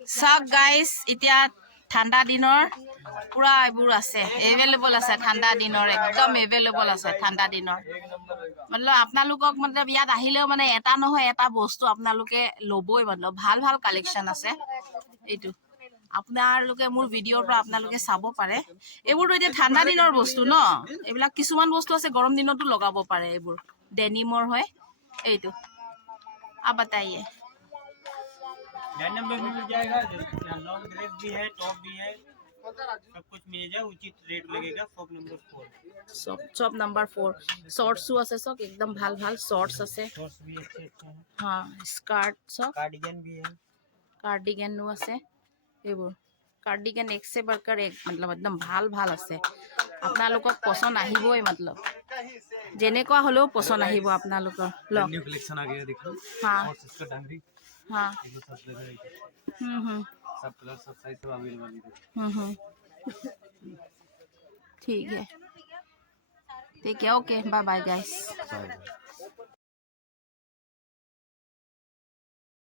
চাওক গাইজ এতিয়া ঠাণ্ডা দিনৰ পুৰা এইবোৰ আছে, এভেইলেবল আছে ঠাণ্ডা দিনৰ, একদম এভেইলেবল আছে ঠাণ্ডা দিনৰ। মতলব আপোনালোকক মতলব ইয়াত আহিলেও মানে এটা নহয় এটা বস্তু আপোনালোকে ল'বই, মতলব ভাল ভাল কালেকশ্যন আছে। এইটো আপোনালোকে মোৰ ভিডিঅ'ৰ পৰা আপোনালোকে চাব পাৰে। এইবোৰতো এতিয়া ঠাণ্ডা দিনৰ বস্তু ন, এইবিলাক কিছুমান বস্তু আছে গৰম দিনতো লগাব পাৰে। এইবোৰ ডেনিমৰ হয়। এইটো बताइए। डेनिम में भी मिल जाएगा, लॉन्ग ड्रेस भी है, टॉप भी है, सब कुछ मिल जाए, उचित रेट लगेगा। शॉप नंबर 4 शॉर्ट्सो আছে সব একদম ভাল ভাল শর্টস আছে। शॉर्ट्स भी अच्छे अच्छे हैं। हाँ स्कार्ट সব कार्डिगन भी है, कार्डिगेनो আছে। এইবোৰ कार्डिगन एक से बढ़कर एक, मतलब एकदम ভাল ভাল আছে। আপোনালোকক পছন্দ আহিবই, মতলব যেনেকুৱা হ'লেও পছন্দ আহিব আপোনালোকৰ। न्यू कलेक्शन आ गया देखो। हाँ और इसका डंगरी हाँ ये सब लगा है, हम्म सब कलर सब साइज सब अवेलेबल है। ठीक है ओके बाय बाय गाइस।